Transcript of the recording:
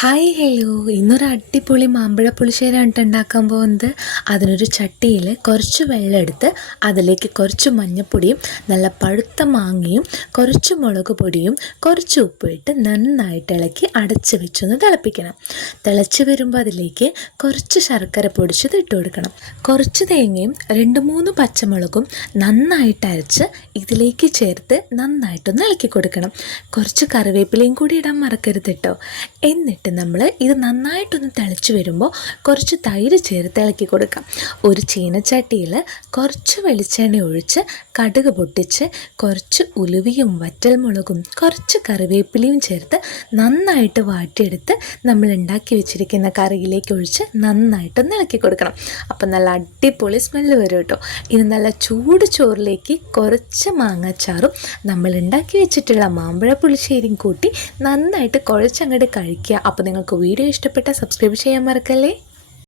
Hi hello, ഇന്നൊരു അടിപൊളി മാമ്പഴ പുളിശ്ശേരിയാണ് ഉണ്ടാക്കാൻ പോകുന്നത്. അതിനൊരു ചട്ടിയിൽ കുറച്ച് വെള്ളം എടുത്ത് അതിലേക്ക് കുറച്ച് മഞ്ഞൾപ്പൊടിയും നല്ല പഴുത്ത മാങ്ങയും കുറച്ച് മുളക് പൊടിയും കുറച്ച് ഉപ്പും ഇട്ട് നന്നായിട്ട് ഇളക്കി അടച്ച് വെച്ചൊന്ന് തിളപ്പിക്കണം. തിളച്ച് വരുമ്പോൾ അതിലേക്ക് കുറച്ച് ശർക്കര പൊടിച്ചത് ഇട്ട് കൊടുക്കണം. കുറച്ച് തേങ്ങയും 2-3 പച്ചമുളകും നന്നായിട്ട് അരച്ച് ഇതിലേക്ക് ചേർത്ത് നന്നായിട്ടൊന്ന് ഇളക്കി കൊടുക്കണം. കുറച്ച് കറിവേപ്പിലയും കൂടി ഇടാൻ മറക്കരുത് കേട്ടോ. എന്നിട്ട് നമ്മൾ ഇത് നന്നായിട്ടൊന്ന് തിളച്ച് വരുമ്പോൾ കുറച്ച് തൈര് ചേർത്ത് ഇളക്കി കൊടുക്കാം. ഒരു ചീനച്ചട്ടിയിൽ കുറച്ച് വെളിച്ചെണ്ണ ഒഴിച്ച് കടുക് പൊട്ടിച്ച് കുറച്ച് ഉലുവയും വറ്റൽമുളകും കുറച്ച് കറിവേപ്പിലയും ചേർത്ത് നന്നായിട്ട് വാട്ടിയെടുത്ത് നമ്മൾ ഉണ്ടാക്കി വെച്ചിരിക്കുന്ന കറിയിലേക്ക് ഒഴിച്ച് നന്നായിട്ടൊന്ന് ഇളക്കി കൊടുക്കണം. അപ്പം നല്ല അടിപൊളി സ്മെല്ല് വരും കേട്ടോ. ഇത് നല്ല ചൂട് ചോറിലേക്ക് കുറച്ച് മാങ്ങാച്ചാറും നമ്മൾ ഉണ്ടാക്കി വെച്ചിട്ടുള്ള മാമ്പഴ പുളിശ്ശേരിയും കൂട്ടി നന്നായിട്ട് കുഴച്ചങ്ങോട്ട് കഴിക്കുക. അപ്പോൾ നിങ്ങൾക്ക് വീഡിയോ ഇഷ്ടപ്പെട്ടാൽ സബ്സ്ക്രൈബ് ചെയ്യാൻ മറക്കല്ലേ.